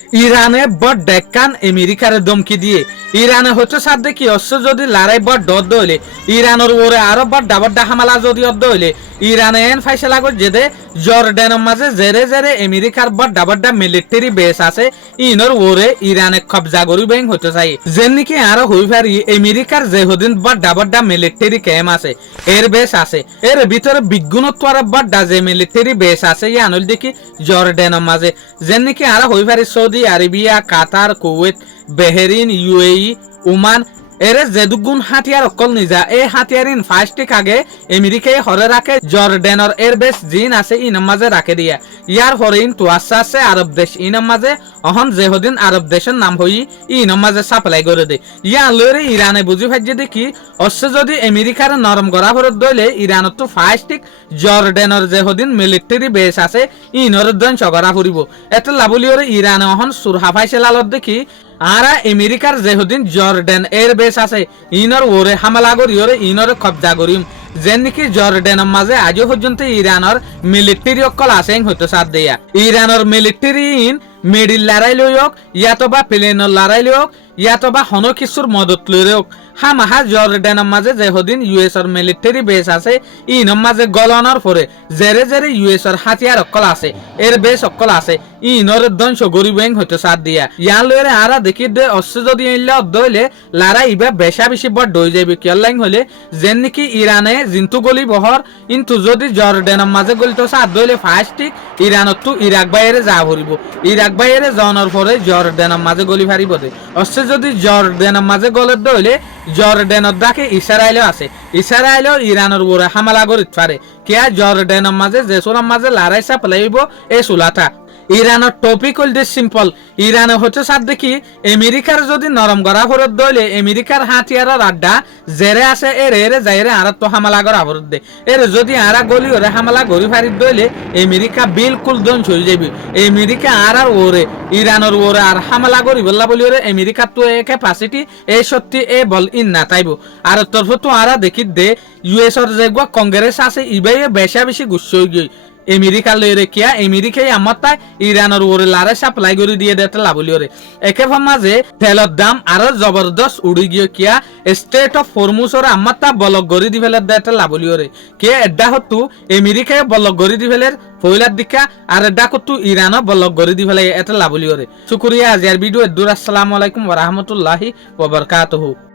ইরানে বড় ডেকান আমেরিকার দমকি দিয়ে ইরানে হচ্ছে সাথে কি অশ্ব যদি লড়াই বড় দর্দ হইলে ইরানের ওরে আরো বড় ডাবড্ডা হামলা যদি অর্ধ হইলে ইরানে এন ফাইসলা করে যেদে জর্ডানের মাঝে জেরে জেরে আমেরিকার বড় ডাবড্ডা মিলিটারি বেস আছে ইনর ওরে ইরানে কবজা করি বেং হতে চাই যেন নাকি আরো হই পারি আমেরিকার যেহদিন বড় ডাবড্ডা মিলিটারি ক্যাম্প আছে এর বেস আছে এর ভিতরে বিজ্ঞানত আর বড় যে মিলিটারি বেস আছে ইয়ানল দেখি জর্ডানের মাঝে যেন নাকি আরো হই পারি Saudi Arabia Qatar Kuwait Bahrain UAE Oman এর যেদুগুণ হাতিয়ার অকল নিজা এই হাতিয়ারিন ফার্স্টিক আগে আমেরিকায় হরে রাখে জর্ডানের এর বেশ জিন আছে ইনার মাঝে রাখে দিয়া ইয়ার হরেইন তুয়াশা আছে আরব দেশ ইনার মাঝে অহন যেহদিন আরব দেশের নাম হই ইনার মাঝে সাপ্লাই করে দে ইয়া লরে ইরানে বুঝি ভাজ্যে দেখি অশ্ব যদি আমেরিকার নরম গড়া ভরত দইলে ইরানত তো ফার্স্টিক জর্ডানের যেহদিন মিলিটারি বেস আছে ইনর ধ্বংস করা ফুরিব এত লাভলিওরে ইরানে অহন সুরহা ফাইসে লালত দেখি আরা আমেরিকার যেহদিন জর্ডান এর বেস আছে ইনর ওরে হামলা করি ওরে ইনর কবজা করিম যেন নাকি জর্ডানের মাঝে আজও পর্যন্ত ইরানের মিলিটারি অকল আছে হইতে সাথ দেয়া ইরানের মিলিটারি ইন মেডিল লড়াই লইক ইয়াতবা প্লেনের লড়াই লইক ইয়াতবা হন কিছুর মদত লইক হামাহা জর্ডানের মাঝে যেহদিন ইউএস এর মিলিটারি বেস আছে ইনর মাঝে গলনের পরে জেরে জেরে ইউএস এর হাতিয়ার অকল আছে এর বেস অকল আছে ইনর ধ্বংস গরিবেং হইতে সাথ দিয়া ইয়ান লইরে আরা দেখি দে অস্ত্র যদি ইল্লা দইলে লড়াই ইবা বেশা বেশি বড় হই যাবে কেলাইং হলে যেন নাকি ইরানে জিন্তু গলি বহর কিন্তু যদি জর্ডানের মাঝে গলিত সাথ দইলে ফার্স্টিক ইরানত তো ইরাক বাইরে যা ভরিব ইরাক বাইরে যাওয়ার পরে জর্ডানের মাঝে গলি ফারিব দে অস্ত্র যদি জর্ডানের মাঝে গলত দইলে জর্ডানের দাকে ইসরায়েলও আছে ইসরায়েলও ইরানের উপরে হামলা করিতে পারে কিয়া জর্ডানের মাঝে যে সোনার মাঝে লড়াই চাপ লাইব এই সুলাটা ইরানের টপিক হল সিম্পল ইরানে হচ্ছে সাথ দেখি আমেরিকার যদি নরম গড়া ভরত দইলে আমেরিকার হাতিয়ারের আড্ডা জেরে আছে এরে যাইরে আর তো হামলা করা ভরত দে এর যদি আরা গলি ওরে হামলা গড়ি ফারি দইলে আমেরিকা বিলকুল ধ্বংস হয়ে যাবে আমেরিকা আর ওরে ইরানের ওরে আর হামলা করি বললা বলি ওরে আমেরিকার তো এ ক্যাপাসিটি এই সত্যি এ বল ইন না তাইব আর তরফ তো আরা দেখি দে ইউএস এর যে কংগ্রেস আছে ইবাই বেশা বেশি গুচ্ছ হয়ে গই আমেরিকা লইরে কিয়া আমেরিকাই আমার তাই ইরানের ওরে লারে সাপ্লাই করে দিয়ে দেতে লাভলি ওরে একে মাঝে তেলের দাম আরো জবরদস্ত উড়ি গিয়ে কিয়া স্টেট অফ হরমুজ ওরে আমার তা বলক গড়ি দি ফেলে দেতে লাভলি ওরে কে এডা হতু আমেরিকায় বলক গড়ি দি ফেলের ফইলার দিকা আর এডা কতু ইরানও বলক গড়ি দি ফেলে এতে লাভলি ওরে শুকরিয়া আজিয়ার ভিডিও দূর আসসালামু আলাইকুম ওয়া রাহমাতুল্লাহি ওয়া বারাকাতুহু।